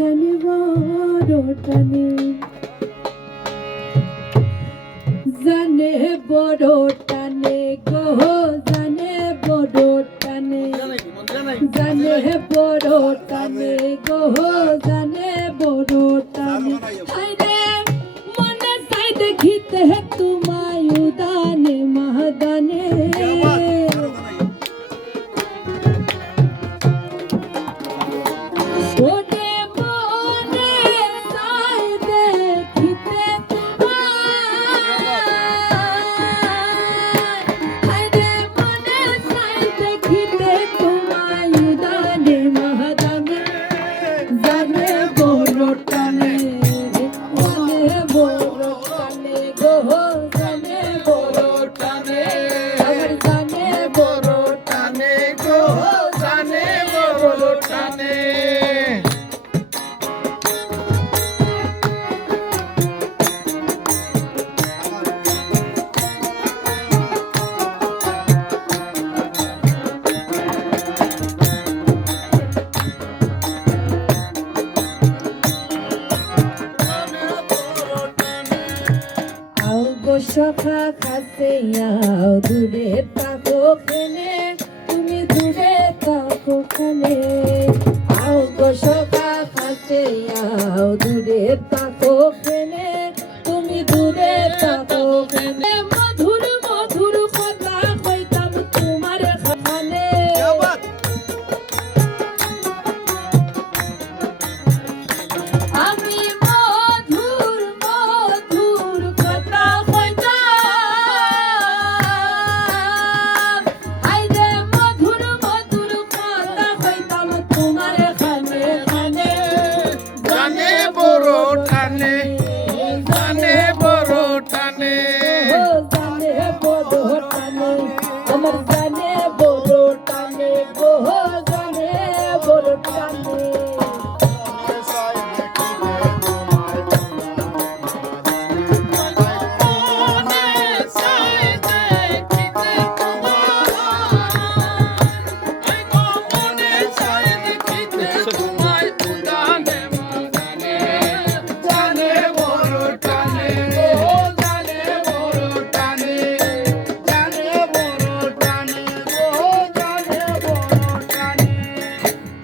জানি বড়টানে জানে বড়টা সখা কাছে দূরে তাকো খেলে, তুমি দূরে তাকো খেলে। আও গো সখা কাছে দূরে তাকো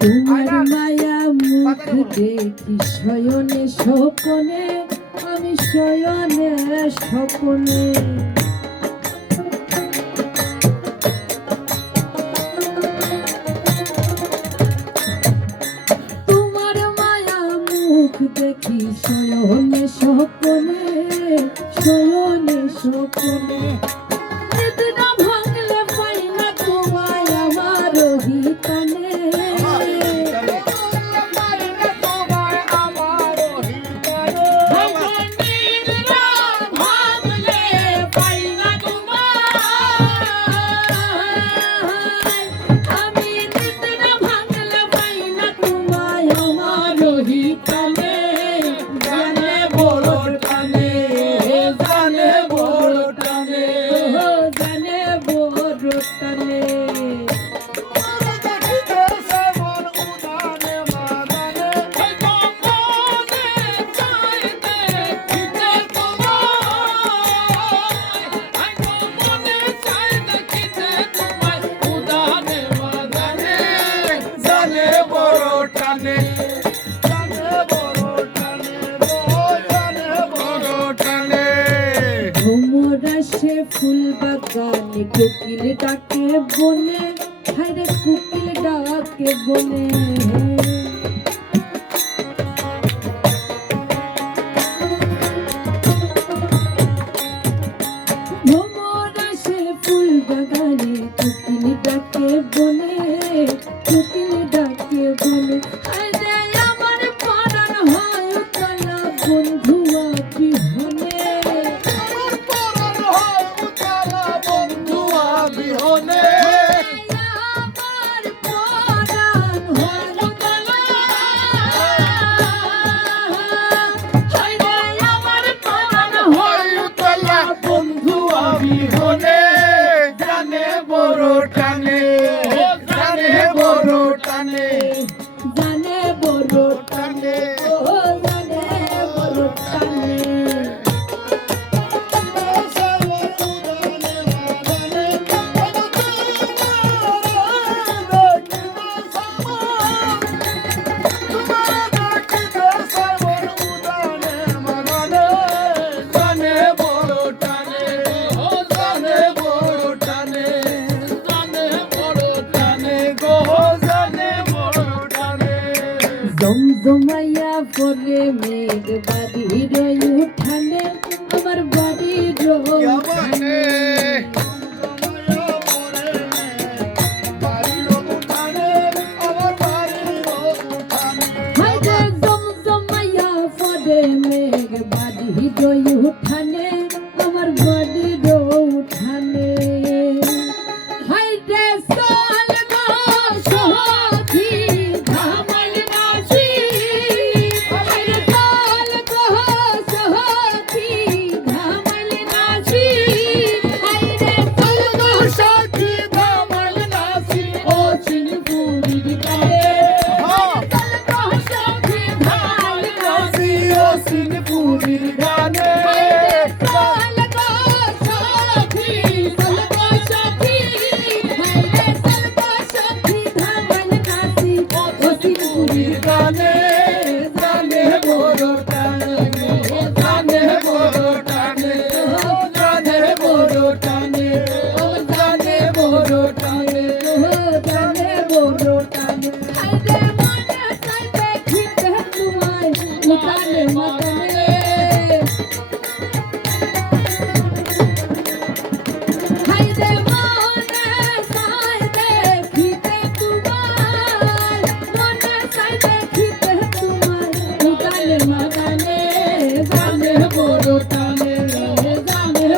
তোমার মায়া মুখ দেখি শয়নে স্বপনে? আমি শয়নে স্বপনে। আছে ফুল বাগানে কোকিল ডাকে বনে। হায় রে কোকিল ডাকে বনে। জমজমাইয়া পরে মেঘ বাড়ির উঠানে আমার বাড়ির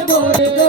করে